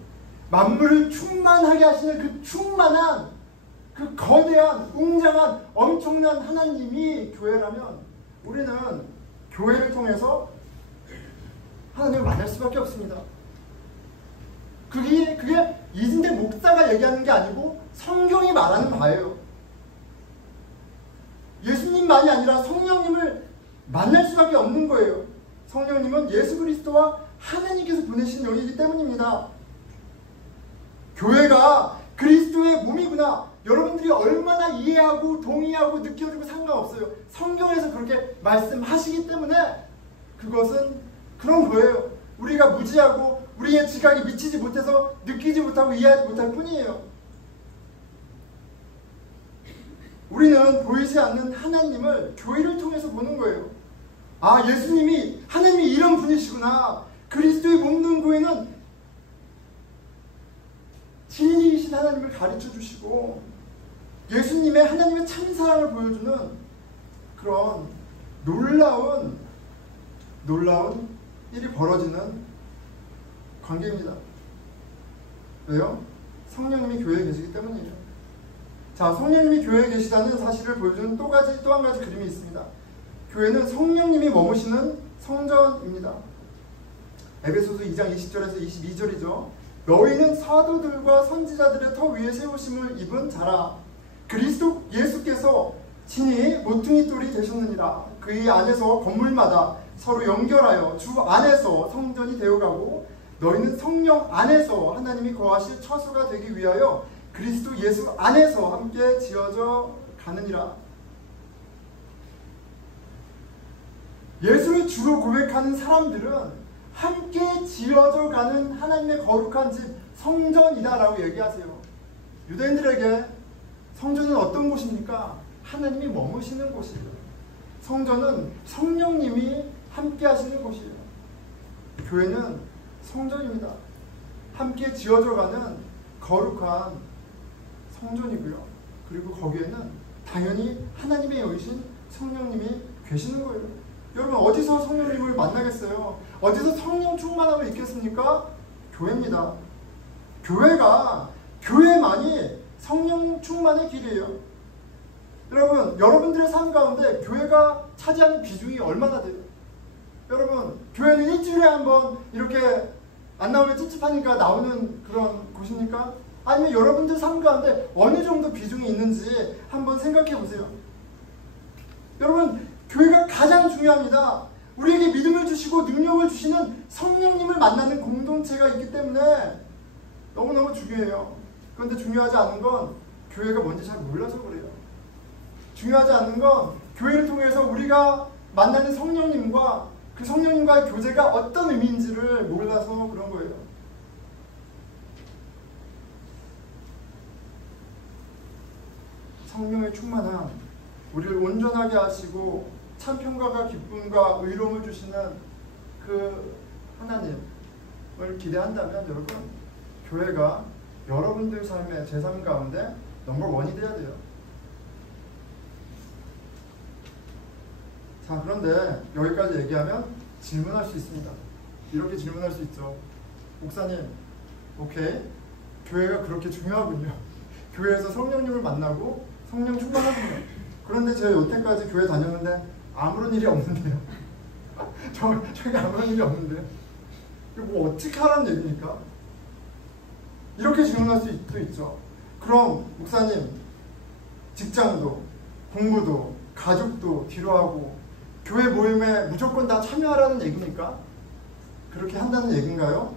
만물을 충만하게 하시는 그 충만한, 그 거대한, 웅장한, 엄청난 하나님이 교회라면 우리는 교회를 통해서 하나님을 만날 수밖에 없습니다. 그게 이진대 목사가 얘기하는 게 아니고 성경이 말하는 바예요. 예수님만이 아니라 성령님을 만날 수밖에 없는 거예요. 성령님은 예수 그리스도와 하나님께서 보내신 영이기 때문입니다. 교회가 그리스도의 몸이구나. 여러분들이 얼마나 이해하고 동의하고 느껴지고 상관없어요. 성경에서 그렇게 말씀하시기 때문에 그것은 그런 거예요. 우리가 무지하고 우리의 지각이 미치지 못해서 느끼지 못하고 이해하지 못할 뿐이에요. 우리는 보이지 않는 하나님을 교회를 통해서 보는 거예요. 아, 예수님이, 하나님이 이런 분이시구나. 그리스도의 몸된 교회는 진리이신 하나님을 가르쳐 주시고 예수님의 하나님의 참사랑을 보여주는 그런 놀라운 일이 벌어지는 관계입니다. 왜요? 성령님이 교회에 계시기 때문이에요. 자, 성령님이 교회에 계시다는 사실을 보여주는 또 한 가지 그림이 있습니다. 교회는 성령님이 머무시는 성전입니다. 에베소서 2장 20절에서 22절이죠. 너희는 사도들과 선지자들의 터 위에 세우심을 입은 자라. 그리스도 예수께서 친히 모퉁이 돌이 되셨느니라. 그의 안에서 건물마다 서로 연결하여 주 안에서 성전이 되어가고 너희는 성령 안에서 하나님이 거하실 처소가 되기 위하여 그리스도 예수 안에서 함께 지어져 가느니라. 예수를 주로 고백하는 사람들은 함께 지어져 가는 하나님의 거룩한 집 성전이다라고 얘기하세요. 유대인들에게 성전은 어떤 곳입니까? 하나님이 머무시는 곳이에요. 성전은 성령님이 함께 하시는 곳이에요. 교회는 성전입니다. 함께 지어져 가는 거룩한 성전이고요. 그리고 거기에는 당연히 하나님의 영이신 성령님이 계시는 거예요. 여러분, 어디서 성령님을 만나겠어요? 어디서 성령 충만함을 입겠습니까? 교회입니다. 교회만이 성령 충만의 길이에요. 여러분, 여러분들의 삶 가운데 교회가 차지하는 비중이 얼마나 돼요? 여러분, 교회는 일주일에 한번 이렇게 안 나오면 찝찝하니까 나오는 그런 곳입니까? 아니면 여러분들 삶 가운데 어느 정도 비중이 있는지 한번 생각해 보세요. 여러분, 교회가 가장 중요합니다. 우리에게 믿음을 주시고 능력을 주시는 성령님을 만나는 공동체가 있기 때문에 너무너무 중요해요. 그런데 중요하지 않은 건 교회가 뭔지 잘 몰라서 그래요. 중요하지 않은 건 교회를 통해서 우리가 만나는 성령님과 그 성령님과의 교제가 어떤 의미인지를 몰라서 그런 거예요. 성령의 충만함, 우리를 온전하게 하시고 참 평강과 기쁨과 의로움을 주시는 그 하나님을 기대한다면 여러분, 교회가 여러분들 삶의 제 삶 가운데 넘버원이 돼야 돼요. 자, 그런데 여기까지 얘기하면 질문할 수 있습니다. 이렇게 질문할 수 있죠. 목사님, 오케이, 교회가 그렇게 중요하군요. 교회에서 성령님을 만나고 성령 충만하군요. 그런데 제가 여태까지 교회 다녔는데 아무런 일이 없는데요. 저에게 아무런 일이 없는데요. 이거 뭐 어떻게 하라는 얘기입니까? 이렇게 질문할 수도 있죠. 그럼 목사님, 직장도, 공부도, 가족도 뒤로하고 교회 모임에 무조건 다 참여하라는 얘기입니까? 그렇게 한다는 얘기인가요?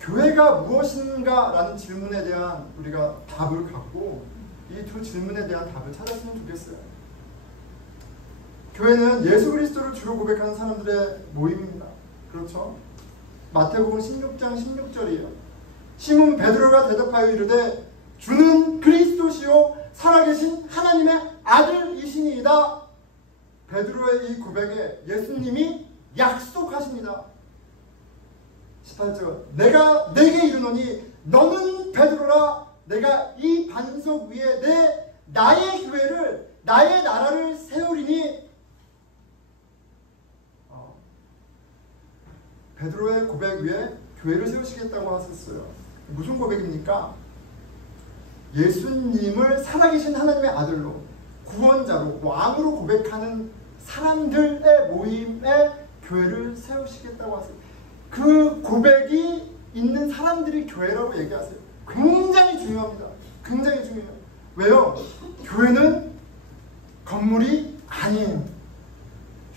교회가 무엇인가 라는 질문에 대한 우리가 답을 갖고 이 두 질문에 대한 답을 찾았으면 좋겠어요. 교회는 예수 그리스도를 주로 고백하는 사람들의 모임입니다. 그렇죠? 마태복음 16장 16절이에요. 시몬 베드로가 대답하여 이르되 주는 그리스도시요 살아계신 하나님의 아들이시니이다. 베드로의 이 고백에 예수님이 약속하십니다. 18절 내게 이르노니 너는 베드로라. 내가 이 반석 위에 나의 교회를 나의 나라를 세우리니. 베드로의 고백 위에 교회를 세우시겠다고 하셨어요. 무슨 고백입니까? 예수님을 살아계신 하나님의 아들로 구원자로 왕으로 고백하는 사람들의 모임에 교회를 세우시겠다고 하세요. 그 고백이 있는 사람들이 교회라고 얘기하세요. 굉장히 중요합니다. 굉장히 중요해요. 왜요? 교회는 건물이 아니에요.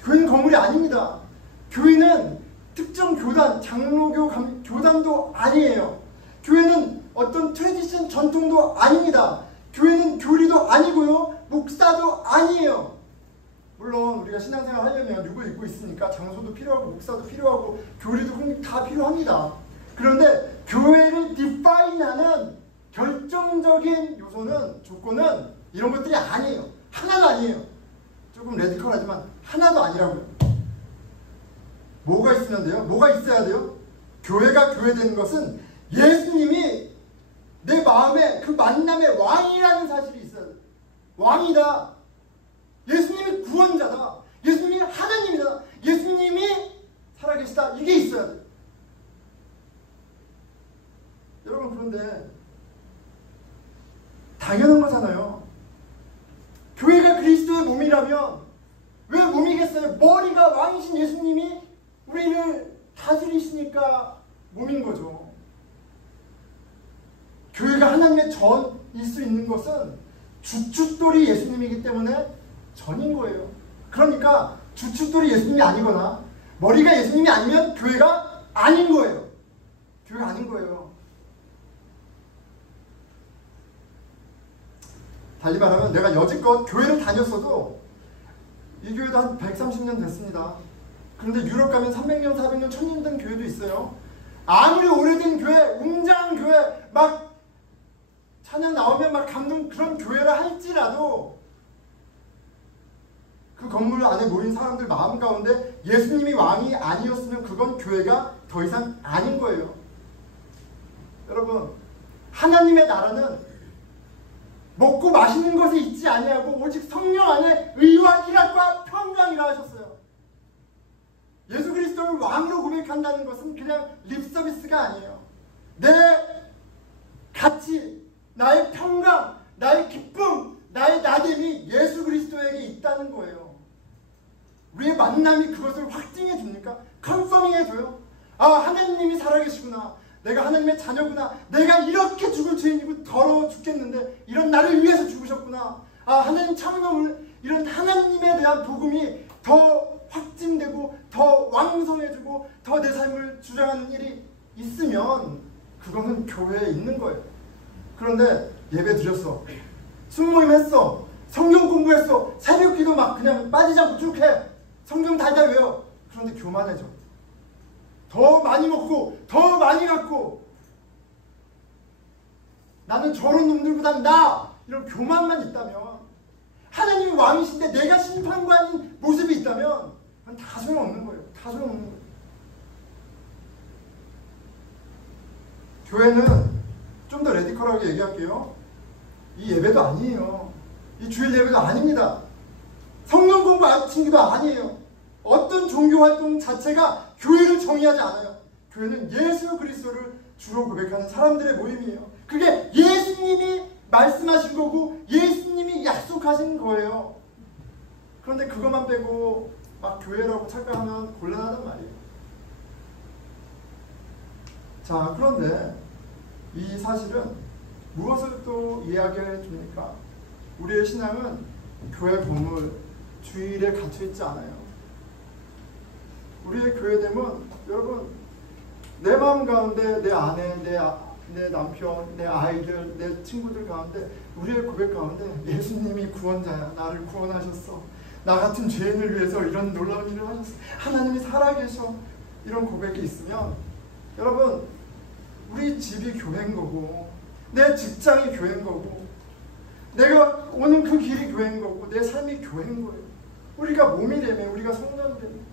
교회는 건물이 아닙니다. 교회는 특정 교단, 장로교 교단도 아니에요. 교회는 어떤 트래디션 전통도 아닙니다. 교회는 교리도 아니고요. 목사도 아니에요. 물론 우리가 신앙생활 하려면 육을 입고 있으니까 장소도 필요하고 목사도 필요하고 교리도 다 필요합니다. 그런데 교회를 디파인하는 결정적인 요소는, 조건은 이런 것들이 아니에요. 하나도 아니에요. 조금 레디컬하지만 하나도 아니라고요. 뭐가 있으면 돼요? 뭐가 있어야 돼요? 교회가 교회되는 것은 예수님이 내 마음에 그 만남의 왕이라는 사실이 있어야 돼요. 왕이다. 예수님이 구원자다. 예수님이 하나님이다. 예수님이 살아계시다. 이게 있어야 돼요. 여러분, 그런데 당연한 거잖아요. 교회가 그리스도의 몸이라면 왜 몸이겠어요? 머리가 왕이신 예수님이 우리를 다스리시니까 몸인 거죠. 교회가 하나님의 전일 수 있는 것은 주춧돌이 예수님이기 때문에 전인 거예요. 그러니까 주춧돌이 예수님이 아니거나 머리가 예수님이 아니면 교회가 아닌 거예요. 교회가 아닌 거예요. 달리 말하면 내가 여지껏 교회를 다녔어도 이 교회도 한 130년 됐습니다. 그런데 유럽 가면 300년, 400년, 1000년 된 교회도 있어요. 아무리 오래된 교회, 웅장한 교회, 막 찬양 나오면 막 감동, 그런 교회라 할지라도 그 건물 안에 모인 사람들 마음 가운데 예수님이 왕이 아니었으면 그건 교회가 더 이상 아닌 거예요. 여러분, 하나님의 나라는 먹고 마시는 것에 있지 아니하고 오직 성령 안에 의와 희락과 평강이라 하셨어요. 예수 그리스도를 왕으로 고백한다는 것은 그냥 립서비스가 아니에요. 내 가치, 나의 평강, 나의 기쁨, 나의 나됨이 예수 그리스도에게 있다는 거예요. 우리의 만남이 그것을 확증해 줍니까? 컨퍼밍해 줘요. 아, 하나님이 살아계시구나. 내가 하나님의 자녀구나. 내가 이렇게 죽을 죄인이고 더러워 죽겠는데 이런 나를 위해서 죽으셨구나. 아, 하나님 참음을, 이런 하나님에 대한 복음이 더 확증되고 더 왕성해지고 더 내 삶을 주장하는 일이 있으면 그거는 교회에 있는 거예요. 그런데 예배 드렸어, 순모임 했어, 성경 공부했어, 새벽 기도 막 그냥 빠지지 않고 쭉 해, 성경 달달 외워. 그런데 교만해져. 더 많이 먹고 더 많이 갖고 나는 저런 놈들보단 나, 이런 교만만 있다면, 하나님이 왕이신데 내가 심판관인 모습이 있다면 그건 다 소용없는 거예요. 다 소용없는 거예요. 교회는 좀 더 레디컬하게 얘기할게요. 이 예배도 아니에요. 이 주일 예배도 아닙니다. 성경 공부 아침기도 아니에요. 어떤 종교 활동 자체가 교회를 정의하지 않아요. 교회는 예수 그리스도를 주로 고백하는 사람들의 모임이에요. 그게 예수님이 말씀하신 거고 예수님이 약속하신 거예요. 그런데 그것만 빼고 막 교회라고 착각하면 곤란하단 말이에요. 자, 그런데 이 사실은 무엇을 또 이야기해 줍니까? 우리의 신앙은 교회 건물, 주일에 갇혀있지 않아요. 우리의 교회됨은, 여러분, 내 마음 가운데 내 아내, 내 남편, 내 아이들, 내 친구들 가운데, 우리의 고백 가운데 예수님이 구원자야. 나를 구원하셨어. 나 같은 죄인을 위해서 이런 놀라운 일을 하셨어. 하나님이 살아계셔. 이런 고백이 있으면 여러분 우리 집이 교회인 거고 내 직장이 교회인 거고 내가 오는 그 길이 교회인 거고 내 삶이 교회인 거예요. 우리가 몸이라며 우리가 성전이라며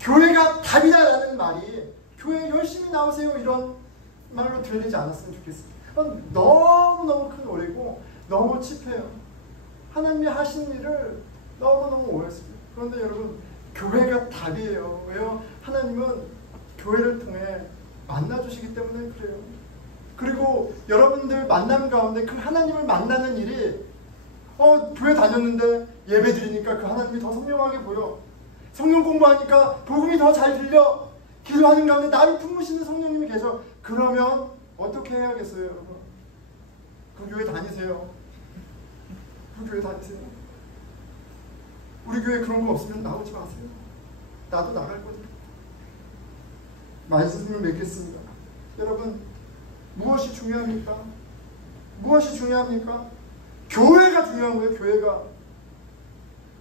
교회가 답이다라는 말이 교회 열심히 나오세요 이런 말로 들리지 않았으면 좋겠습니다. 너무너무 큰 오해고 너무 칩해요. 하나님이 하신 일을 너무너무 오해했습니다. 그런데 여러분 교회가 답이에요. 왜요? 하나님은 교회를 통해 만나주시기 때문에 그래요. 그리고 여러분들 만남 가운데 그 하나님을 만나는 일이 교회 다녔는데 예배 드리니까 그 하나님이 더 선명하게 보여. 성경 공부하니까 복음이 더 잘 들려. 기도하는 가운데 나를 품으시는 성령님이 계셔. 그러면 어떻게 해야겠어요 여러분? 그 교회 다니세요. 그 교회 다니세요. 우리 교회 그런 거 없으면 나오지 마세요. 나도 나갈 거죠. 말씀을 맺겠습니다. 여러분 무엇이 중요합니까? 무엇이 중요합니까? 교회가 중요한 거예요. 교회가.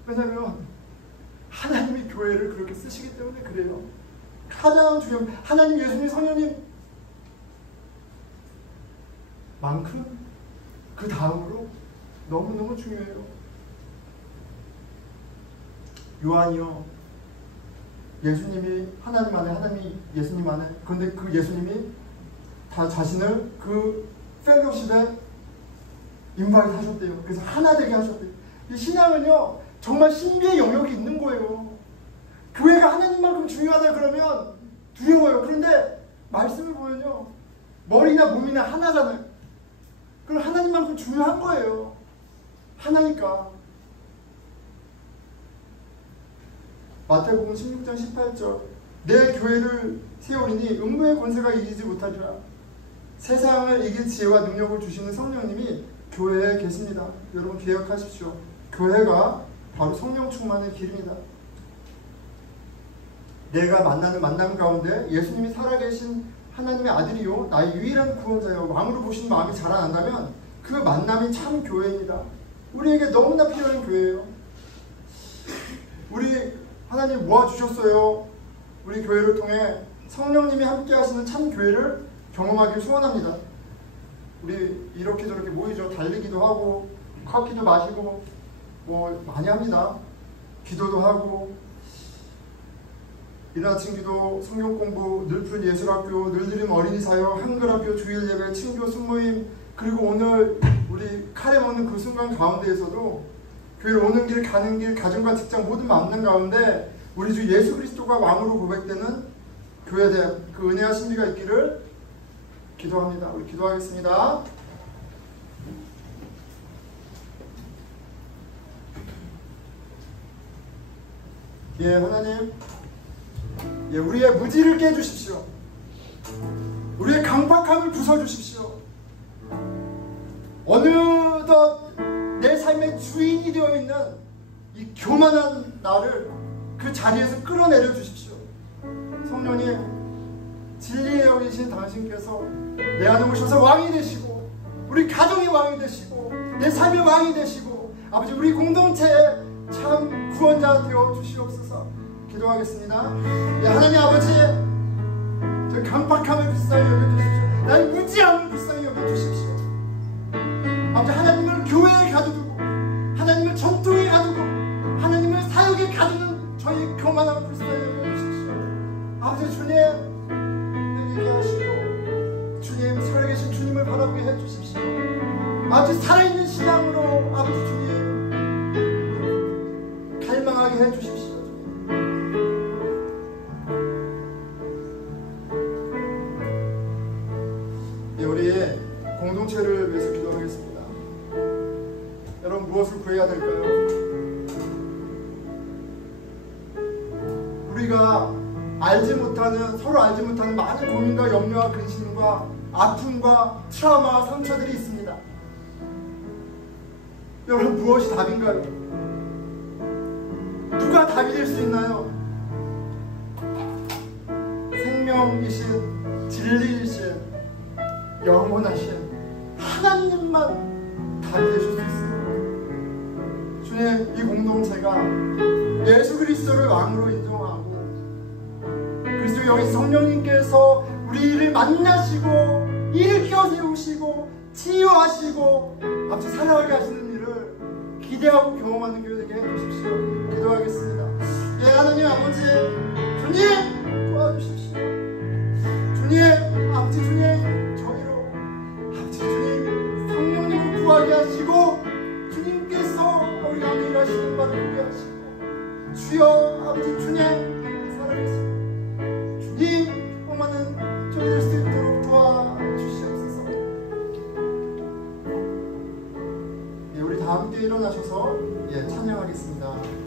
왜냐하면 하나님이 교회를 그렇게 쓰시기 때문에 그래요. 가장 중요한 하나님, 예수님, 성령님 만큼 그 다음으로 너무너무 중요해요. 요한이요. 예수님이 하나님 안에, 하나님이 예수님 안에. 그런데 그 예수님이 다 자신을 그 펠로십에 인바이트 하셨대요. 그래서 하나 되게 하셨대요. 이 신앙은요 정말 신비의 영역이 있는 거예요. 교회가 하나님만큼 중요하다 그러면 두려워요. 그런데 말씀을 보면요 머리나 몸이나 하나잖아요. 그럼 하나님만큼 중요한 거예요. 하나니까. 마태복음 16장 18절 내 교회를 세우리니 음부의 권세가 이기지 못하리라. 세상을 이길 지혜와 능력을 주시는 성령님이 교회에 계십니다. 여러분 기억하십시오. 교회가 바로 성령 충만의 길입니다. 내가 만나는 만남 가운데 예수님이 살아계신 하나님의 아들이요 나의 유일한 구원자요 왕으로 보시는 마음이 자라난다면 그 만남이 참 교회입니다. 우리에게 너무나 필요한 교회예요. 우리 하나님 모아주셨어요. 우리 교회를 통해 성령님이 함께 하시는 참 교회를 경험하길 소원합니다. 우리 이렇게 저렇게 모이죠. 달리기도 하고 커피도 마시고 뭐 많이 합니다. 기도도 하고 이른 아침 기도, 성경 공부, 늘푸른 예술학교, 늘드림 어린이 사역, 한글학교, 주일 예배, 친교, 순모임, 그리고 오늘 우리 카레 먹는 그 순간 가운데에서도 교회를 오는 길, 가는 길, 가정과 직장 모든 만남 가운데 우리 주 예수 그리스도가 왕으로 고백되는 교회에 대한 그 은혜와 신비가 있기를 기도합니다. 우리 기도하겠습니다. 예, 하나님, 예, 우리의 무지를 깨주십시오. 우리의 강박함을 부숴주십시오. 어느덧 내 삶의 주인이 되어 있는 이 교만한 나를 그 자리에서 끌어내려 주십시오. 성령님, 진리의 영이신 당신께서 내 안에 오셔서 왕이 되시고 우리 가정의 왕이 되시고 내 삶의 왕이 되시고 아버지 우리 공동체의 참 구원자 되어 주시옵소서. 기도하겠습니다. 예, 하나님 아버지, 저 강박함을 불쌍히 여겨주십시오. 나의 무지함을 불쌍히 여겨주십시오. 아버지, 하나님을 교회에 가두고 하나님을 전통에 가두고 하나님을 사역에 가두는 저희 교만함을 불쌍히 여겨주십시오. 아버지 주님, 내게 하시고 주님, 살아계신 주님을 바라보게 해주십시오. 아버지, 살아있는 신앙으로 아버지 주님 갈망하게 해주십시오. 우리 공동체를 위해서 기도하겠습니다. 여러분, 무엇을 구해야 될까요? 우리가 알지 못하는, 서로 알지 못하는 많은 고민과 염려와 근심과 아픔과 트라우마와 상처들이 있습니다. 여러분, 무엇이 답인가요? 누가 답이 될 수 있나요? 생명이신, 진리이신, 영원하신 하나님만 답이 되실 수 있어요. 주님, 이 공동체가 예수 그리스도를 왕으로 인정하고 주여 이 성령님께서 우리를 만나시고 일으켜 세우시고 치유하시고 아버지 살아가게 하시는 일을 기대하고 경험하는 교회 되게 해주십시오. 기도하겠습니다. 예, 하나님 아버지 주님 도와주십시오. 주님 아버지 주님 저희로 아버지 주님 성령님을 구하게 하시고 주님께서 우리 안에 일하시는 바를 보게 하시고 주여 아버지 주님 살아계십니다. 주님 많은 저희들 수 있도록 도와주시옵소서. 예, 우리 다 함께 일어나셔서 찬양하겠습니다.